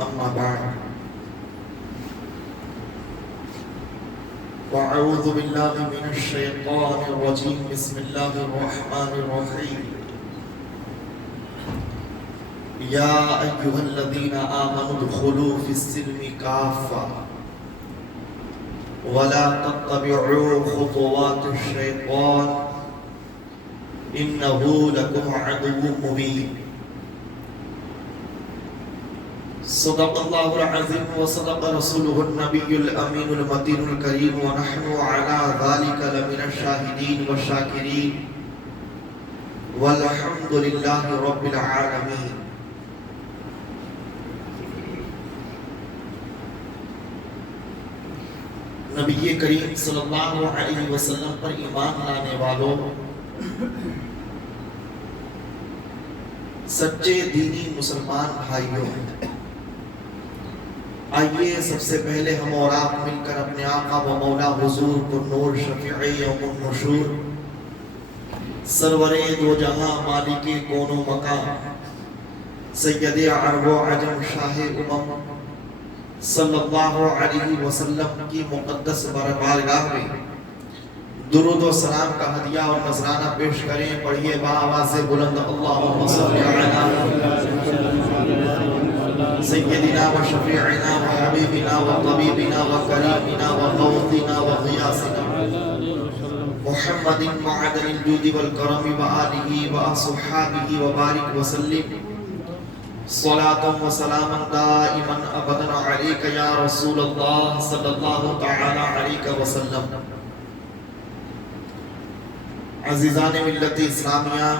أما بعد وأعوذ بالله من الشيطان الرجيم بسم الله الرحمن الرحيم يا أيها الذين آمنوا ادخلوا في السلم كافة ولا تتبعوا خطوات الشيطان إنه لكم عدو مبين صدق الله العظيم وصدق رسوله النبي الأمين المتين الكريم ونحن على ذلك لمن الشاهدين والشاكرين والحمد لله رب العالمين. نبی کریم صلی اللہ علیہ وسلم پر ایمان لانے والوں، سچے دینی مسلمان بھائیوں، آئیے سب سے پہلے ہم اور آپ مل کر اپنے آقا و مولا حضور کو نور شفیع یوم النشور، سرور دو جہاں مالک کون و مکان، سید عرب و عجم شاہ امم صلی اللہ علیہ وسلم کی مقدس بارگاہ میں درود و سلام کا ہدیہ اور نذرانہ پیش کریں. پڑھیے بآواز بلند اللہم صلی علی سیدنا و شفیعنا و حبیبنا و طبیبنا و کریمنا و غوثنا و غیاثنا محمد معدن الجود والکرم و آلہ و اصحابہ و بارک وسلم صلاة و سلاما دائما ابدا علیک یا رسول اللہ صلی اللہ تعالی علیہ وسلم. عزیزان ملت اسلامیہ،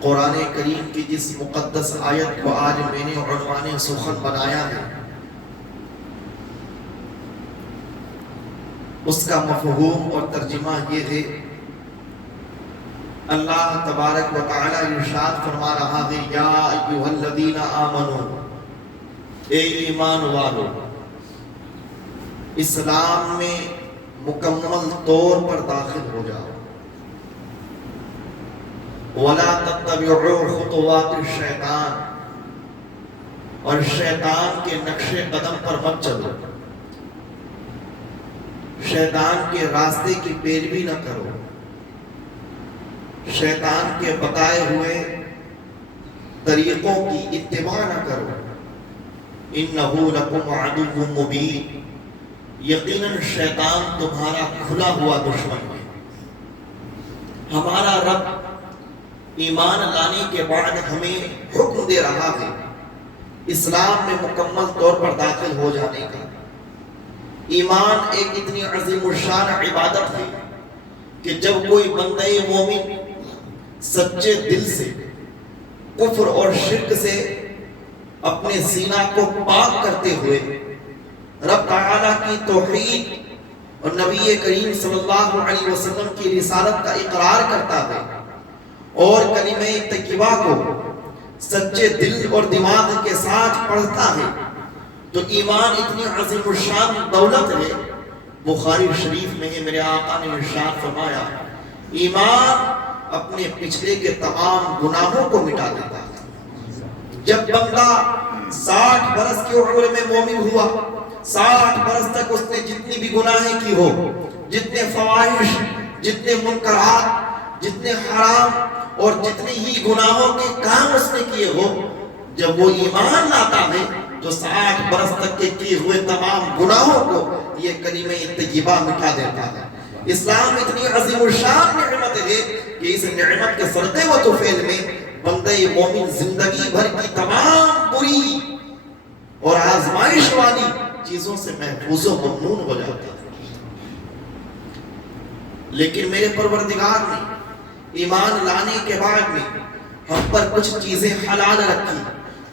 قرآن کریم کی جس مقدس آیت کو آج میں نے عنوان سخن بنایا ہے، اس کا مفہوم اور ترجمہ یہ ہے. اللہ تبارک و تعالی ارشاد فرما رہا ہے، یا ایھا الذین آمنوا، اے ایمان والو، اسلام میں مکمل طور پر داخل ہو جاؤ. وَلَا تَتَّبِعُوا خُطُوَاتِ الشَّيْطَانِ، اور شیطان کے نقش قدم پر مت چلو، شیطان کے راستے کی پیروی نہ کرو، شیطان کے بتائے ہوئے طریقوں کی اتباع نہ کرو. اِنَّهُ لَكُمْ عَدُوٌّ مُّبِينٌ، یقیناً شیطان تمہارا کھلا ہوا دشمن ہے. ہمارا رب ایمان لانے کے بعد ہمیں حکم دے رہا ہے اسلام میں مکمل طور پر داخل ہو جانے کا. ایمان ایک اتنی عظیم الشان عبادت ہے کہ جب کوئی بندہ مومن سچے دل سے کفر اور شرک سے اپنے سینہ کو پاک کرتے ہوئے رب تعالیٰ کی توحید اور نبی کریم صلی اللہ علیہ وسلم کی رسالت کا اقرار کرتا ہے اور کلمہ طیبہ کو سچے دل اور دماغ کے ساتھ پڑھتا ہے، تو ایمان اتنی عظیم الشان دولت ہے. بخاری شریف میں میرے آقا نے ارشاد فرمایا، ایمان اپنے پچھلے کے تمام گناہوں کو مٹا دیتا ہے. جب بندہ 60 برس کی عمر میں مومن ہوا، 60 برس تک اس نے جتنی بھی گناہیں کی ہو، جتنے فواحش، جتنے منکرات، جتنے حرام اور جتنے ہی گناہوں کے کام اس نے کیے ہو، جب وہ ایمان لاتا ہے تو 60 برس تک کے کیے ہوئے تمام گناہوں کو یہ کلمہ طیبہ مٹا دیتا ہے. اسلام اتنی عظیم الشان نعمت ہے کہ اس نعمت کے صدقے و توفیل میں بندہ مومن زندگی بھر کی تمام بری اور آزمائش والی چیزوں سے محفوظ و ممنون ہو جاتا ہے. لیکن میرے پروردگار نے ایمان لانے کے بعد میں ہم پر کچھ چیزیں حلال رکھی،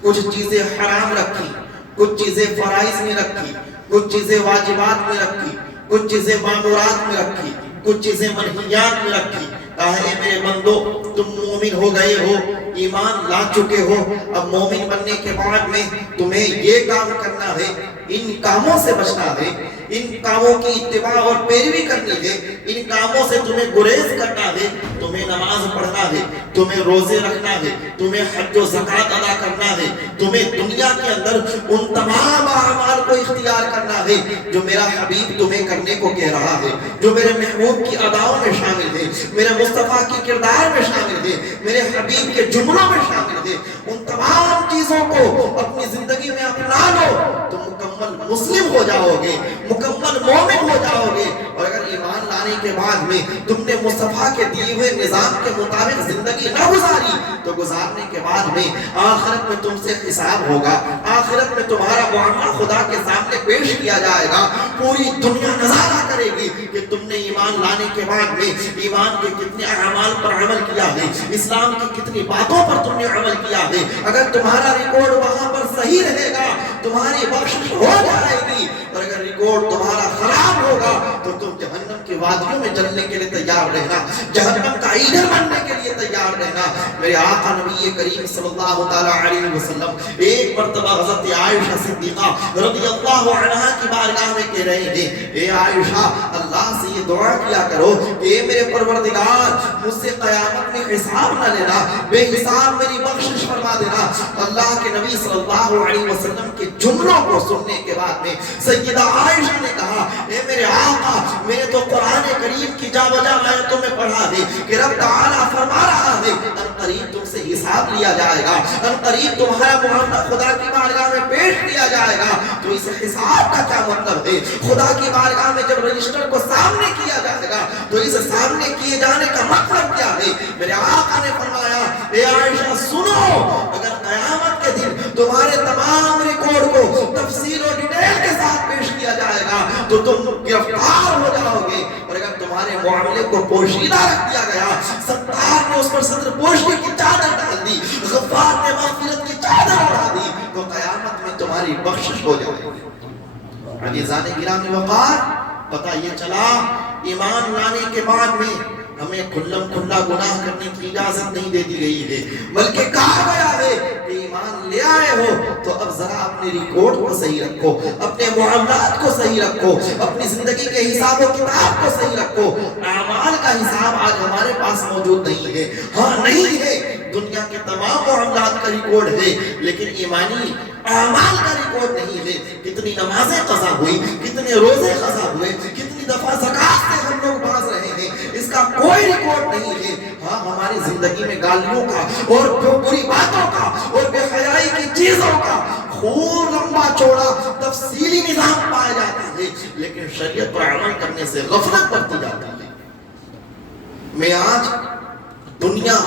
کچھ چیزیں حرام رکھی، کچھ چیزیں فرائض میں رکھی، کچھ چیزیں واجبات میں رکھی، کچھ چیزیں مامورات میں رکھی، کچھ چیزیں منہیات میں رکھی. کہا ہے میرے بندو، تم مومن ہو گئے ہو ایمان لا چکے ہو، اب مومن بننے کے بعد میں تمہیں یہ کام کرنا ہے، ان کاموں سے بچنا ہے، ان کاموں کی اتباع اور پیروی کرنی ہے، ان کاموں سے تمہیں گریز کرنا ہے، تمہیں نماز پڑھنا ہے، تمہیں روزے رکھنا ہے، تمہیں حج و زکوٰۃ ادا کرنا ہے، تمہیں دنیا کے اندر ان تمام اعمال کو اختیار کرنا ہے جو میرا حبیب تمہیں کرنے کو کہہ رہا ہے، جو میرے محبوب کی اداؤں میں شامل ہے، میرے مصطفیٰ کی کردار میں شامل ہے، میرے حبیب کے جملوں میں شامل ہے۔ ان تمام چیزوں کو اپنی زندگی میں اپنا لو تو مکمل مسلم ہو جاؤ گے، مکمل مومن ہو جاؤ گے۔ اور اگر ایمان لانے کے بعد میں تم نے مصطفیٰ کے دیے ہوئے نظام کے مطابق زندگی نہ گزاری تو گزارنے کے بعد میں آخرت میں تم سے حساب ہوگا، آخرت میں تمہارا معاملہ خدا کے سامنے پیش کیا جائے گا۔ پوری دنیا نظارہ کرے گی کہ تم نے ایمان لانے کے بعد میں ایمان کے کتنے اعمال پر عمل کیا ہے، اسلام کی کتنی باتوں پر تم نے عمل کیا ہے۔ اگر تمہارا ریکارڈ وہاں پر صحیح رہے گا تمہاری بخشش ہو جائے گی، اور اگر ریکارڈ تمہارا خراب ہوگا تو تم جہنم کی وادیوں میں جلنے کے لیے تیار رہنا، جہنم کا ایندھن بننے کے لیے تیار رہنا۔ میرے آقا نبی کریم صلی اللہ تعالیٰ علیہ وسلم ایک مرتبہ حضرت عائشہ صدیقہ رضی اللہ عنہا کی بارگاہ میں کہہ رہے تھے، اے عائشہ اللہ سے یہ دعا کیا کرو کہ اے میرے پروردگار مجھ سے قیامت میں حساب نہ لینا، بے حساب میری بخشش فرما دینا۔ اللہ کے نبی صلی اللہ علیہ وسلم کے جملوں کو سننے کے بعد میں سیدہ عائشہ نے کہا، اے میرے آقا میں نے تو قرآن کریم کی جا بجا آیتوں میں پڑھا ہے کہ رب تعالیٰ فرما رہا ہے ان قریب تم سے حساب لیا جائے گا، ان قریب تمہارا معاملہ خدا کی بارگاہ میں پیش کیا جائے گا۔ تو اس حساب کا کیا مطلب ہے؟ خدا کی بارگاہ میں جب رجسٹر کو سامنے کیا جائے گا تو اس سامنے کیے جانے کا مطلب کیا ہے؟ میرے آقا نے فرمایا، اے عائشہ سنو، اگر قیامت کے دن تمہارے تمام ریکارڈ کو تفصیل و ڈیٹیل کے ساتھ پیش کیا جائے گا تو تم گرفتار ہو جاؤ گے، اور اگر تمہارے معاملے کو پوشیدہ رکھ دیا گیا، ستار نے اس پر صدر پوشی کی چادر ڈال دی، غفار نے مغفرت کی چادر اڑا دی، تو قیامت میں تمہاری بخشش ہو جائے گی۔ عزیزان گرامی وقار، پتہ یہ چلا ایمان لانے کے بعد میں ہمیں کھلم کھلا گناہ کرنے کی اجازت نہیں دے دی گئی ہے، بلکہ کہا گیا ہے کہ ایمان لے آئے ہو تو اب ذرا اپنے ریکارڈ کو صحیح رکھو، اپنے معاملات کو صحیح رکھو، اپنی زندگی کے حساب و کتاب کو صحیح رکھو۔ اعمال کا حساب آج ہمارے پاس موجود نہیں ہے، ہاں نہیں ہے، دنیا کے تمام معاملات کا ریکارڈ ہے، لیکن ایمانی اعمال کا ریکارڈ نہیں ہے۔ کتنی نمازیں قضا ہوئی، کتنے روزے قضا ہوئے، کتنی دفعہ زکوٰۃ سے ہم لوگ باز رہے ہیں، اس کا کوئی ریکارڈ نہیں ہے۔ ہاں ہماری زندگی میں گالیوں کا اور بری باتوں کا اور بے حیائی کی چیزوں کا خوب لمبا چوڑا تفصیلی نظام پایا جاتا ہے، لیکن شریعت پر عمل کرنے سے غفلت برتی جاتی ہے۔ میں آج دنیا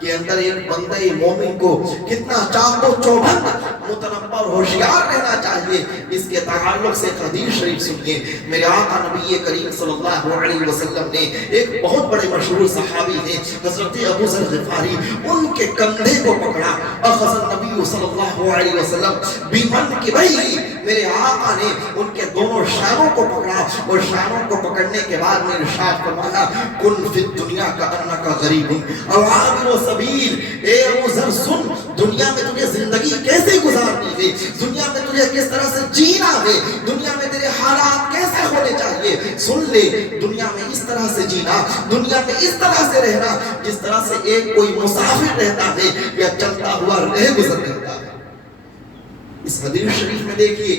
کے اندر ایک بندہ مومن کو کتنا چاق و چوبند متنبہ اور ہوشیار رہنا چاہیے، اس کے تعلق سے حدیث شریف سنیے۔ میرے آقا نبی کریم صلی اللہ علیہ وسلم نے ایک بہت بڑے مشہور صحابی ہیں حضرت ابو ذر غفاری، ان کے کندھے کو پکڑا، اخذ النبی صلی اللہ علیہ وسلم بمنکبیہ، میرے آقا نے ان کے دونوں شانوں کو پکڑا اور شانوں کو پکڑنے کے بعد میں ارشاد فرمایا، کن فی الدنیا کأنک غریب او عابر سبیل، اے ابو ذر سن، دنیا میں تجھے زندگی کیسے گزارنی ہے، دنیا میں تجھے کس طرح سے جینا ہے، دنیا میں تیرے حالات کیسے ہونے چاہیے، سن لے، دنیا میں اس طرح سے جینا، دنیا میں اس طرح سے رہنا جس طرح سے ایک کوئی مسافر رہتا ہے یا چلتا ہوا رہ گزر رہتا ہے۔ اس حدیث شریف میں دیکھیے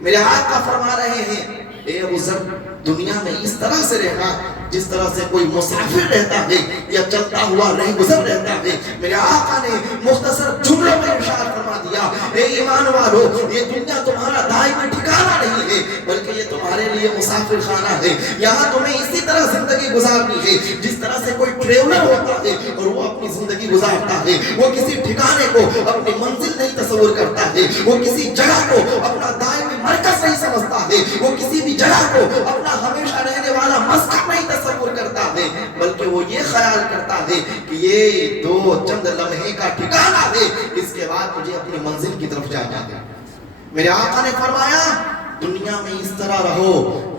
میرے آقا فرما رہے ہیں، اے ابو ذر دنیا میں اس طرح سے رہنا جس طرح سے کوئی مسافر رہتا ہے یا چلتا ہوا رہ گزر رہتا ہے۔ میرے آقا نے مختصر جملوں میں ارشاد فرما دیا، اے ایمان والو، یہ دنیا تمہارا دائمی ٹھکانہ نہیں ہے بلکہ یہ تمہارے لیے مسافر خانہ ہے، یہاں تمہیں اسی طرح زندگی گزارنی ہے جس طرح سے کوئی ٹریولر ہوتا ہے اور وہ اپنی زندگی گزارتا ہے، وہ کسی ٹھکانے کو اپنی منزل نہیں تصور کرتا ہے، وہ کسی جگہ کو اپنا دائمی مرکز نہیں سمجھتا ہے، وہ کسی بھی جگہ کو اپنا ہمیشہ رہنے والا مسکن نہیں تصور کرتا ہے، بلکہ وہ یہ خیال کرتا ہے کہ یہ دو چند لمحے کا ٹھکانہ ہے، اس کے بعد مجھے اپنی منزل کی طرف جانا ہے۔ میرے آقا نے فرمایا، دنیا میں اس طرح رہو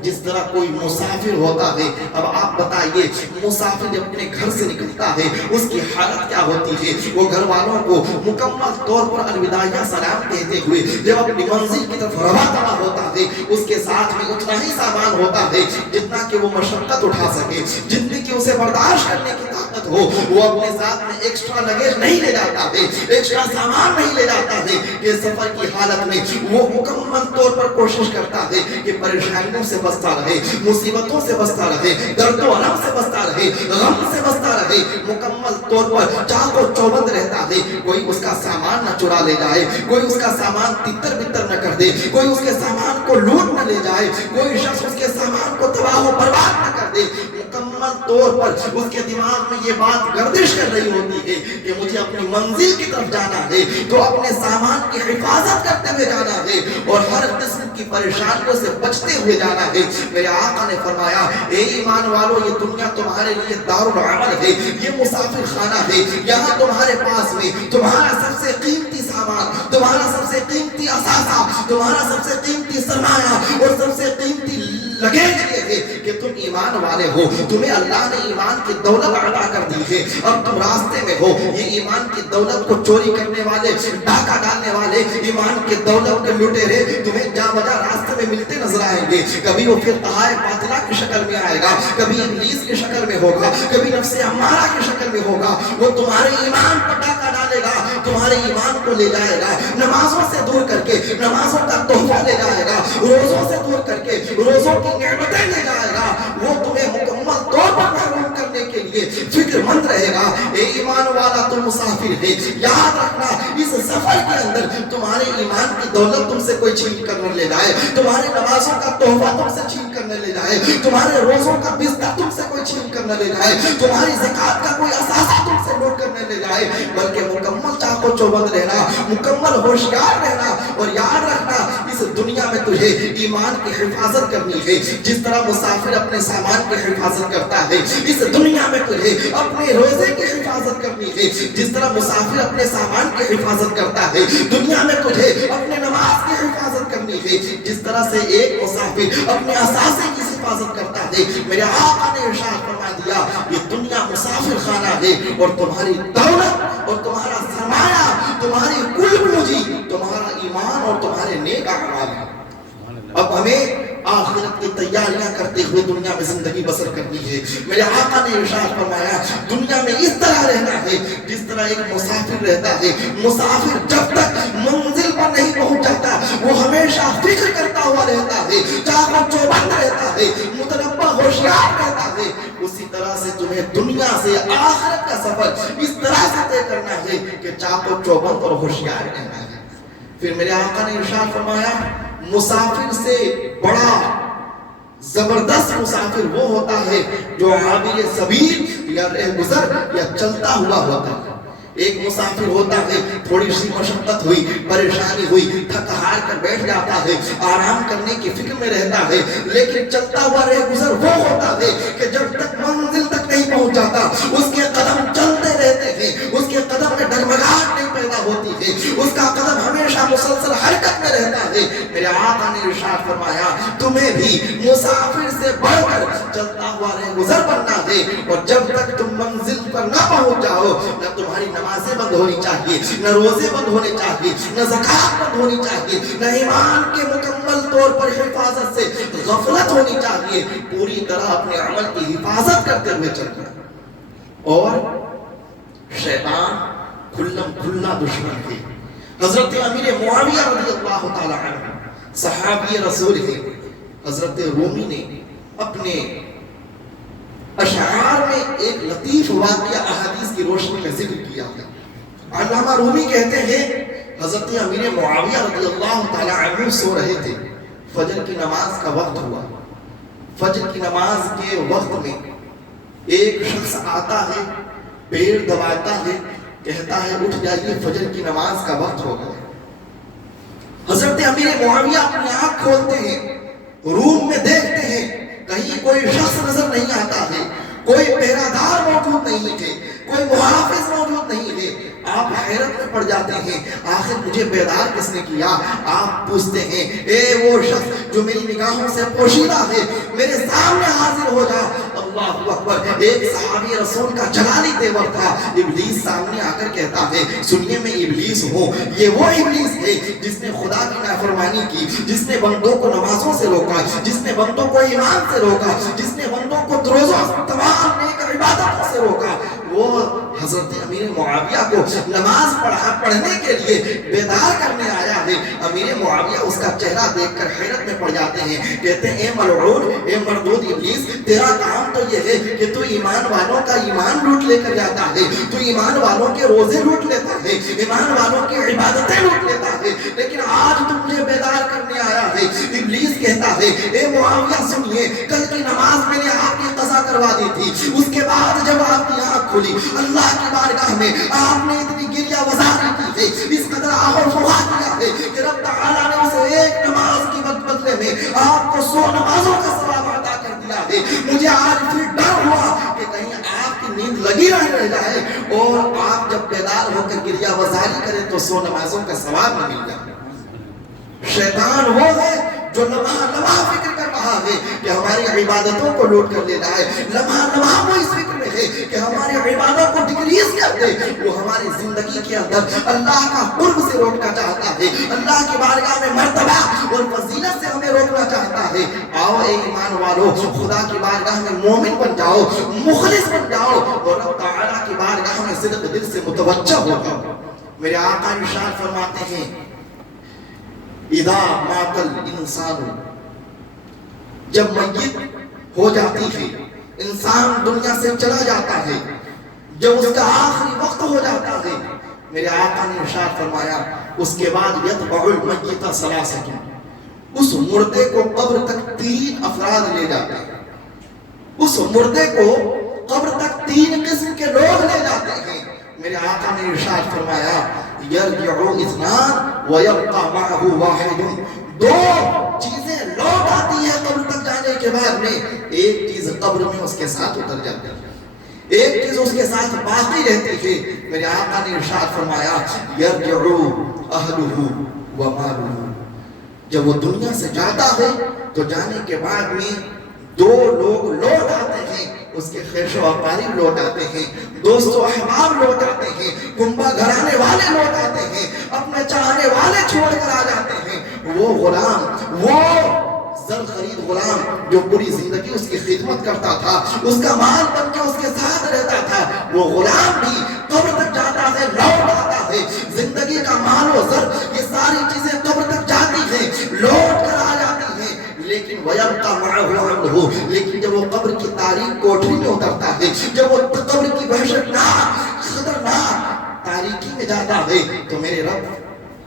جس طرح کوئی مسافر ہوتا ہے. اب آپ بتائیے مسافر جب اپنے گھر سے نکلتا ہے اس کی حالت کیا ہوتی ہے؟ وہ گھر والوں کو مکمل طور پر الوداعیہ سلام کہتے ہوئے جب اپنی منزل کی طرف رواں ہوتا ہے اس کے ساتھ میں اتنا ہی سامان ہوتا ہے جتنا کہ وہ مشقت اٹھا سکے، جتنی کہ اسے برداشت کرنے کی طاقت ہو. وہ اپنے ساتھ میں ایکسٹرا لگیج نہیں لے جاتا ہے، ایکسٹرا سامان نہیں لے جاتا ہے. کہ سفر کی حالت میں وہ مکمل طور پر کوشش کرتا ہے کہ پریشانیوں سے بچتا رہے، مصیبتوں سے بچتا رہے، درد و الم سے بچتا رہے، غم سے بچتا رہے، مکمل طور پر چاق و چوبند رہتا ہے. کوئی اس کا سامان نہ چرا لے جائے، کوئی اس کا سامان تتر بتر نہ کر دے، کوئی اس کے سامان کو لوٹ نہ لے جائے، کوئی شخص اس کے سامان کو تباہ و برباد نہ کر دے. مکمل طور پر اس کے دماغ میں یہ بات گردش کر رہی ہوتی ہے کہ مجھے اپنی منزل کی طرف جانا ہے تو اپنے سامان کی حفاظت کرتے ہوئے جانا ہے اور ہر قسم کی پریشانیوں سے بچتے ہوئے جانا ہے. میرے آقا نے فرمایا اے ایمان والو یہ دنیا تمہارے لیے دارالعمل ہے، یہ مسافر خانہ ہے. یہاں تمہارے پاس میں تمہارا سب سے قیمتی سامان، تمہارا سب سے قیمتی اثاثہ، تمہارا سب سے قیمتی سرمایہ اور سب سے قیمتی لگیج یہ ہے کہ تم ایمان والے ہو، تمہیں اللہ نے ایمان کی دولت عطا کر دی ہے. اب تم راستے میں ہو، یہ ایمان کی دولت کو چوری کرنے والے، ڈاکہ ڈالنے والے، ایمان کی دولت کے لٹیرے تمہیں جا بجا راستے میں ملتے نظر آئیں گے. کبھی وہ پھر تہائے باطلہ کی شکل میں آئے گا، کبھی ابلیس کی شکل میں ہوگا، کبھی نفس امارہ کی شکل میں ہوگا. وہ تمہارے ایمان پر ڈاکہ ڈالے گا، تمہارے ایمان کو لے جائے گا، نمازوں سے دور کر کے نمازوں کا تحفہ لے جائے گا، روزوں سے دور کر کے روزوں کی نعمتیں لے جائے گا. وہ تمہیں مکمل طور پر محروم کرنے کے لیے فکر مند رہے گا. اے ایمان والا تم مسافر ہے، یاد رکھنا اس سفر کے اندر تمہارے ایمان کی دولت تم سے کوئی چھین کر نہ لے جائے، تمہارے نمازوں کا تحفہ تم سے چھین کر نہ لے جائے، تمہارے روزوں کا بستر تم سے کوئی چھین کر نہ لے جائے، تمہاری زکات کا کوئی اثاثہ تم سے لوٹ کر نہ لے جائے. بلکہ مکمل چاق و چوبند رہنا، مکمل ہوشیار رہنا اور یاد رکھنا اس دنیا میں تجھے ایمان کی حفاظت کرنی ہے. جس طرح مسافر اپنے سامان کی حفاظت کرتا ہے اس دنیا میں تجھے اپنے روزے کی حفاظت کرنی ہے. جس طرح مسافر اپنے سامان کی حفاظت کرتا ہے دنیا میں تجھے اپنے نماز کی حفاظت کرنی ہے. جس طرح سے ایک مسافر اپنے اثاثے کی حفاظت کرتا ہے، میرے آقا نے ارشاد فرما دیا یہ دنیا مسافر خانہ ہے اور تمہاری دولت اور تمہارا سرمایہ، تمہاری کل پونجی تمہارا ایمان اور تمہارے نیک اعمال ہے. اب ہمیں آخرت کی تیاریاں کرتے ہوئے دنیا میں زندگی بسر کرنی ہے. میرے آقا نے ارشاد فرمایا دنیا میں اس طرح رہنا ہے جس طرح ایک مسافر رہتا ہے. مسافر جب تک منزل پر نہیں پہنچ جاتا وہ ہمیشہ فکر کرتا ہوا رہتا ہے، چاق و چوبند رہتا ہے، متنبہ ہوشیار رہتا ہے. اسی طرح سے تمہیں دنیا سے آخرت کا سفر اس طرح سے طے کرنا ہے کہ چاق و چوبند اور ہوشیار رہنا ہے. پھر میرے آقا نے ارشاد فرمایا مسافر سے بڑا زبردست مسافر وہ ہوتا ہے جو عابر سبیل یا رہ گزر یا چلتا ہوا ہوتا ہے. ایک مسافر ہوتا ہے تھوڑی سی مشقت ہوئی، پریشانی ہوئی، تھک ہار کر بیٹھ جاتا ہے، آرام کرنے کی فکر میں رہتا ہے. لیکن چلتا ہوا رہ گزر وہ ہوتا ہے کہ جب تک منزل تک نہیں پہنچ جاتا اس کے قدم چلتے رہتے ہیں، اس کے قدم میں ڈگمگاہٹ نہیں پیدا ہوتی ہے، اس کا قدم ہمیشہ مسلسل حرکت میں رہتا ہے. میرے آقا نے ارشاد فرمایا تمہیں بھی مسافر سے بڑھ کر چلتا ہوا رہ گزر بننا ہے. اور جب تک تم منزل پر نہ پہنچ جاؤ نہ تمہاری نمازیں بند ہونی چاہیے، نہ روزے بند ہونے چاہیے، نہ زکات بند ہونی چاہیے، نہ ایمان کے مکمل طور پر حفاظت سے غفلت ہونی چاہیے. پوری طرح اپنے عمل کی حفاظت کرتے ہوئے چلنا. اور شیطان کھلم کھلا دشمن ہے. حضرت امیر معاویہ رضی اللہ تعالی عنہ صحابی رسول ہے. حضرت رومی نے اپنے اشعار میں ایک لطیف واقعہ احادیث کی روشنی میں ذکر کیا ہے. علامہ رومی کہتے ہیں حضرت امیر معاویہ رضی اللہ تعالی عنہ سو رہے تھے. فجر کی نماز کا وقت ہوا. فجر کی نماز کے وقت میں ایک شخص آتا ہے، پیر دباتا ہے، کہتا ہے اٹھ جائیے فجر کی نماز کا وقت ہو گیا. حضرت امیر معاویہ اپنی آنکھ کھولتے ہیں، روم میں دیکھتے ہیں کہیں کوئی شخص نظر نہیں آتا ہے، کوئی پہرہ دار موجود نہیں ہے، کوئی محافظ موجود نہیں ہے. آپ حیرت میں پڑ جاتے ہیں آخر مجھے بیدار کس نے کیا؟ آپ پوچھتے ہیں اے وہ شخص جو میری نگاہوں سے پوشیدہ ہے میرے سامنے حاضر ہو جا۔ اللہ اکبر، ایک صحابی رسول کا جلالی تیور تھا، ابلیس سامنے آ کر کہتا ہے سنیے میں ابلیس ہوں، یہ وہ ابلیس ہے جس نے خدا کی نافرمانی کی، جس نے بندوں کو نمازوں سے روکا، جس نے بندوں کو ایمان سے روکا، جس نے بندوں کو روزوں تمام نیک عبادتوں سے روکا۔ وہ حضرت امیر معاویہ کو نماز پڑھنے کے لیے بیدار کرنے آیا ہے۔ امیر معاویہ اس کا چہرہ دیکھ کر حیرت میں پڑ جاتے ہیں، کہتے ہیں اے ملعون، اے مردود ابلیس، تیرا کام تو یہ ہے کہ تو ایمان والوں کا ایمان لوٹ لے کر جاتا ہے، تو ایمان والوں کے روزے لوٹ لیتا ہے، ایمان والوں کی عبادتیں لوٹ لیتا ہے، لیکن آج تم مجھے بیدار کرنے آیا ہے۔ ابلیس کہتا ہے اے معاویہ سنیے، کل کی نماز میں نے آپ کی قضا کروا دی تھی، اس کے بعد جب آپ کی آنکھ کھلی اللہ کی بارگاہ میں آپ نے اتنی گریہ وزاری کی ہے، اس قدر آہ و فغاں کیا ہے کہ رب تعالیٰ نے اسے ایک نماز کی بدلے میں آپ کو 100 نمازوں کا ثواب عطا کر دیا ہے۔ مجھے آج پھر ڈر ہوا کہ کہیں آپ کی نیند لگی رہ جائے اور آپ جب بیدار ہو کر گریہ وزاری کریں تو 100 نمازوں کا ثواب نہ مل جائے۔ شیطان وہ ہے جو لمحہ لمحہ فکر کر رہا ہے کہ ہماری عبادتوں کو لوٹ کر لے جائے، لمحہ لمحہ وہ اس فکر میں ہے کہ ہماری عبادت کو ڈکریز کر دے۔ وہ ہماری زندگی کے اندر اللہ کا قرب سے روکنا چاہتا ہے، اللہ کی بارگاہ میں مرتبہ اور فضیلت سے ہمیں روکنا چاہتا ہے۔ آؤ اے ایمان والو، خدا کی بارگاہ میں مومن بن جاؤ، مخلص بن جاؤ اور رب تعالیٰ کی بارگاہ میں صدق دل سے متوجہ ہو جاؤ۔ میرے آقا ارشاد فرماتے ہیں اذا مات الانسان، جب میت ہو جاتی ہے، انسان دنیا سے چلا جاتا ہے، جب اس کا آخری وقت ہو جاتا ہے، میرے آقا نے ارشاد فرمایا اس کے بعد یتبع المیت ثلاثۃ، اس مردے کو قبر تک 3 افراد لے جاتے ہیں، اس مردے کو قبر تک 3 قسم کے لوگ لے جاتے ہیں۔ میرے آقا نے ارشاد فرمایا یرجع اثنان ویبقى معه واحد، 2 چیزیں لوٹ آتی ہیں قبر تک جانے کے بعد میں، ایک چیز قبر میں اس کے ساتھ اتر جاتی ہے، ایک چیز اس کے ساتھ باقی رہتی ہے۔ میرے آقا نے ارشاد فرمایا یرجع اہلہ ومالہ، جب وہ دنیا سے جاتا ہے تو جانے کے بعد میں 2 لوگ لوٹ آتے ہیں، اس کے خیش و اقارب لوٹ آتے ہیں، دوست و احباب لوٹ آتے ہیں، کنبہ گھرانے والے لوٹ آتے ہیں، اپنے چاہنے والے چھوڑ کر آ جاتے ہیں۔ وہ غلام، وہ زر خرید غلام جو پوری زندگی اس کی خدمت کرتا تھا، اس کا مال بن کے اس کے ساتھ رہتا تھا، وہ غلام بھی قبر تک جاتا ہے، لوٹ آتا ہے۔ زندگی کا مال و زر یہ ساری چیزیں قبر تک جاتی ہیں، لوٹ کر آ جاتی ہیں، لیکن وَيَبْقَى مَعَهُ عَمْلُهُ، لیکن جب وہ قبر کی تاریک کوٹری میں اترتا ہے، جب وہ قبر کی وحشتناک خطرناک تاریکی میں جاتا ہے تو میرے رب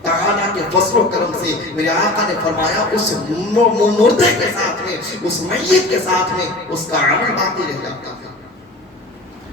تعالیٰ کے فضل و کرم سے میرے آقا نے فرمایا اس مردے کے ساتھ میں، اس میت کے ساتھ میں اس کا عمل باقی رہ جاتا ہے۔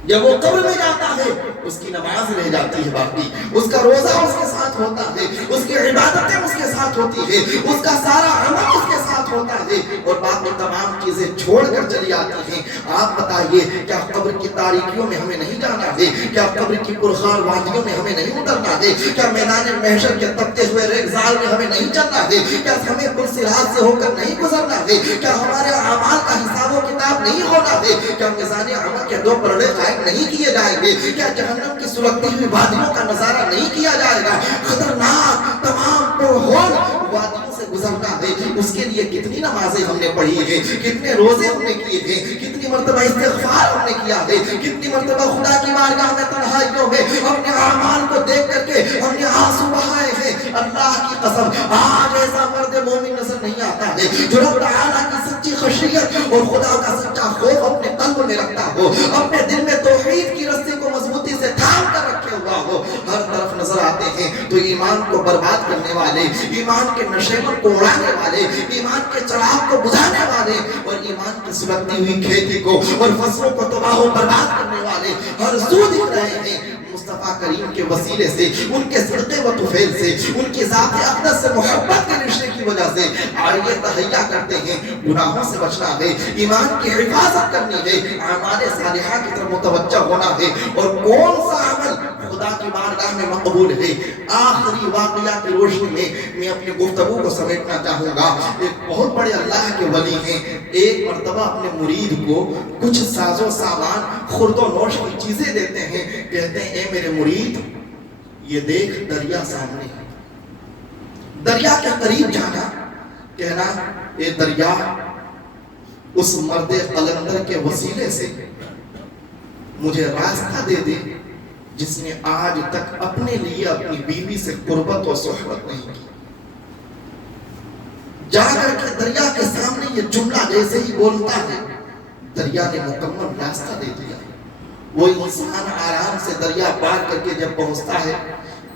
جب وہ قبر میں جاتا ہے اس کی نماز رہ جاتی ہے باقی، اس کا روزہ اس کے ساتھ ہوتا ہے، اس کی عبادتیں اس کے ساتھ ہوتی ہے، اس کا سارا عمل اس کے ساتھ ہوتا ہے، اور باقی تمام چیزیں چھوڑ کر چلی آتی ہیں۔ آپ بتائیے کیا قبر کی تاریکیوں میں ہمیں نہیں جانا ہے؟ کیا قبر کی پرخار وادیوں میں ہمیں نہیں اترنا ہے؟ کیا میدان محشر کے تپتے ہوئے ریگزار میں ہمیں نہیں چلنا ہے؟ کیا ہمیں پرصراط سے ہو کر نہیں گزرنا ہے؟ کیا ہمارے اعمال کا حساب و کتاب نہیں ہونا ہے؟ کیا میزان عمل کے 2 پلڑے نہیں کیے جائیں گے؟ کیا جہنم کی سلگتی ہوئی وادیوں کا نظارہ نہیں کیا جائے گا؟ خطرناک تمام پرہول وادیوں سے گزرنا ہے، اس کے لیے کتنی نمازیں ہم نے پڑھی ہیں، کتنے روزے ہم نے کیے ہیں، کتنی مرتبہ استغفار ہم نے کیا ہے، کتنی مرتبہ خدا کی بارگاہ میں تنہائیوں میں اپنے اعمال کو دیکھ کر کے ہم نے آنسو بہائے ہیں۔ اللہ کی قسم آج ایسا مرد مومن نظر نہیں آتا ہے جو رب تعالیٰ کی سچی خشیت اور خدا کا سچا خوف اپنے قلب میں رکھتا ہو، اپنے دل میں توحید کی رسی کو مضبوطی سے تھام کر رکھے ہوا ہو۔ ہر طرف نظر آتے ہیں تو ایمان کو برباد کرنے والے، ایمان کے نشیمن کو اڑانے والے، ایمان کے چراغ کو بجھانے والے اور ایمان کی سلگتی ہوئی کھیتی کو اور فصلوں کو تباہ و برباد کرنے والے ہر سو دکھ رہے ہیں۔ مصطفیٰ کریم کے وسیلے سے، ان کے صدقے و طفیل سے، ان کی ذات اقدس سے محبت کے رشتے کی وجہ سے آئیے تہیا کرتے ہیں گناہوں سے بچنا ہے، ایمان کی حفاظت کرنی ہے، اعمال صالحہ کی طرف متوجہ ہونا ہے، اور کون سا عمل خدا کی بارگاہ میں میں مقبول ہے۔ آخری واقعہ کی روشنی میں میں اپنی گفتگو کو سمیٹنا چاہوں گا۔ ایک بہت بڑے اللہ کے ولی ہیں، ایک مرتبہ اپنے مرید کو کچھ ساز و سامان، خورد و نوش کی چیزیں دیتے ہیں، کہتے ہیں اے میرے مرید یہ دیکھ دریا سامنے ہے۔ دریا کے قریب جانا، کہنا اے دریا اس مرد قلندر کے وسیلے سے مجھے راستہ دے دے جس نے آج تک اپنے لیے اپنی بیوی سے قربت و صحبت نہیں کی۔ جا کر کے دریا کے سامنے یہ جملہ جیسے ہی بولتا ہے، دریا نے مکمل راستہ دے دیا۔ وہ انسان آرام سے دریا پار کر کے جب پہنچتا ہے،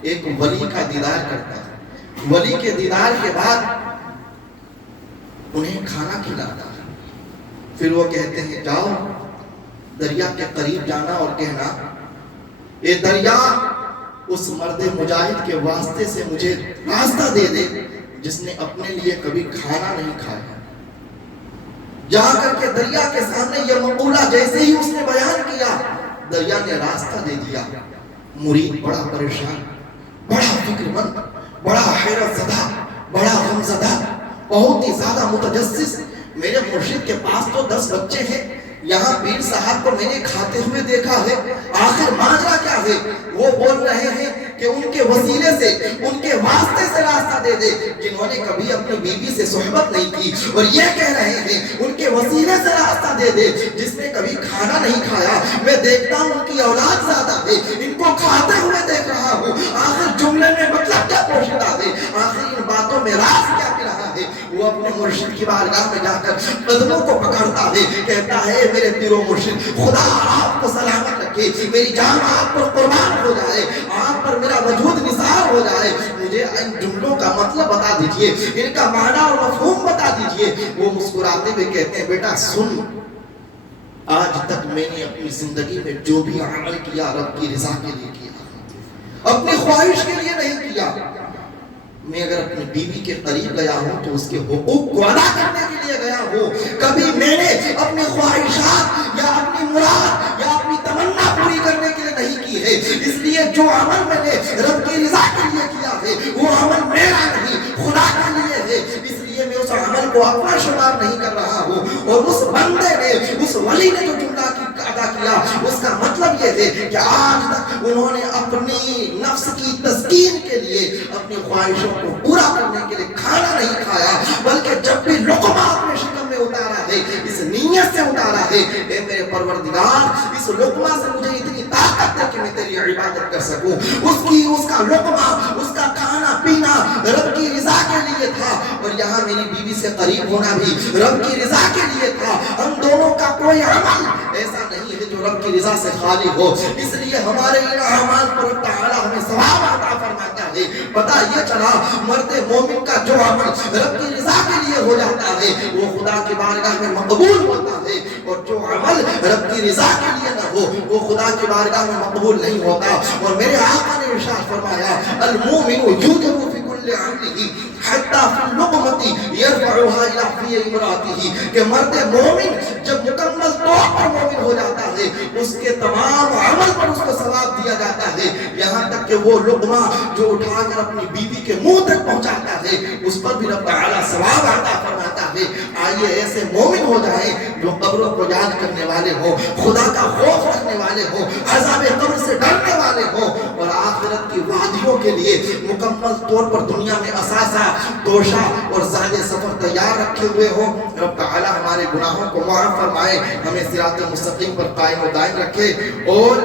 ایک ولی کا دیدار کرتا ہے۔ ولی کے دیدار کے بعد انہیں کھانا کھلاتا ہے، پھر وہ کہتے ہیں جاؤ دریا کے قریب جانا اور کہنا اے دریا اس مرد مجاہد کے واسطے سے مجھے راستہ دے دے جس نے اپنے لیے کبھی کھانا نہیں کھایا۔ جا کر کے دریا کے سامنے یہ مقولہ جیسے ہی اس نے بیان کیا، دریا نے راستہ دے دیا۔ مرید بڑا پریشان، بڑا فکر مند، بڑا حیرت زدہ، بڑا غم زدہ، بہت ہی زیادہ متجسس۔ میرے مرشد کے پاس تو 10 بچے ہیں، یہاں پیر صاحب کو میں نے کھاتے ہوئے دیکھا ہے، آخر ماجرا کیا ہے؟ وہ بول رہے ہیں کہ ان کے وسیلے سے، ان کے واسطے سے راستہ دے دے جنہوں نے کبھی اپنی بیوی سے صحبت نہیں کی، اور یہ کہہ رہے ہیں ان کے وسیلے سے راستہ دے دے جس نے کبھی کھانا نہیں کھایا۔ میں دیکھتا ہوں ان کی اولاد زیادہ ہے، ان کو کھاتے ہوئے دیکھ رہا ہوں، آخر جملے میں مطلب کیا پوشیدہ ہے؟ آخر ان باتوں میں راز کیا پی رہا ہے؟ وہ اپنے مرشد کی بارگاہ میں جا کر قدموں کو پکڑتا ہے، کہتا ہے میرے پیر و مرشد خدا آپ کو سلامت رکھے، میری جان آپ پر قربان ہو جائے، آپ پر میرا وجود نثار ہو جائے، مجھے ان جملوں کا مطلب بتا دیجئے، ان کا معنی اور مفہوم بتا دیجئے۔ وہ مسکراتے ہوئے کہتے ہیں بیٹا سن، آج تک میں نے اپنی زندگی میں جو بھی عمل کیا رب کی رضا کے لیے کیا، اپنی خواہش کے لیے نہیں کیا۔ میں اگر اپنی بیوی کے قریب گیا ہوں تو اس کے حقوق کو ادا کرنے کے لیے گیا ہوں، کبھی میں نے اپنی خواہشات یا اپنی مراد یا اپنی تمنا پوری کرنے کے لیے نہیں کی ہے۔ اس لیے جو عمل میں نے رب کی رضا کے لیے کیا ہے وہ عمل میرا نہیں خدا کے لیے ہے، اس لیے میں اس عمل کو اپنا شمار نہیں کر رہا ہوں۔ اور اس بندے نے، اس ولی نے جو جملہ ادا کیا، اس کا مطلب یہ ہے کہ آج تک انہوں نے اپنی نفس کی تسکین کے لیے، اپنی خواہشوں کو پورا کرنے کے لیے کھانا نہیں کھایا، بلکہ جب بھی لقمہ اپنے شکم میں اتارا ہے اس نیت سے اتارا ہے اے میرے پروردگار اس لقمہ سے مجھے اتنی طاقت دے کہ میں تیری عبادت کر سکوں۔ اس کا لقمہ، اس کا کھانا پینا رب کی رضا کے لیے تھا، اور یہاں میری بیوی سے قریب ہونا بھی رب کی رضا کے لیے تھا۔ ہم دونوں کا کوئی عمل ایسا نہیں ہے جو رب کی رضا سے خالی ہو، اس لیے ہمارے ان اعمال پر تعالی ہمیں ثواب عطا فرماتا ہے۔ پتہ یہ چلا مرد مومن کا جو عمل رب کی رضا کے لیے ہو جاتا ہے وہ خدا کی بارگاہ میں مقبول ہوتا ہے، اور جو عمل رب کی رضا کے لیے نہ ہو وہ خدا کی بارگاہ میں مقبول نہیں ہوتا۔ اور میرے آقا نے ارشاد فرمایا المومن یجر فی کل عملہ حتی فی اللقمۃ یرفعها الی فی امرأتہ، کہ مرد مومن جب مکمل طور پر مومن ہو جاتا ہے اس کے تمام عمل پر اس کو ثواب دیا جاتا ہے، یہاں تک کہ وہ لقمہ جو اٹھا کر اپنی بیوی کے منہ تک پہنچاتا ہے اس پر بھی رب تعالی ثواب عطا فرماتا ہے۔ آئیے ایسے مومن ہو جائیں جو قبروں کو یاد کرنے والے ہوں، خدا کا خوف رکھنے والے ہوں، عذاب قبر سے ڈرنے والے ہوں، اور آخرت کی وادیوں کے لیے مکمل طور پر دنیا میں اثاثہ، توشہ اور زاد سفر تیار رکھے ہوئے ہوں۔ رب تعالی ہمارے گناہوں کو معاف فرمائے، ہمیں صراط مستقیم پر قائم و دائم رکھے، اور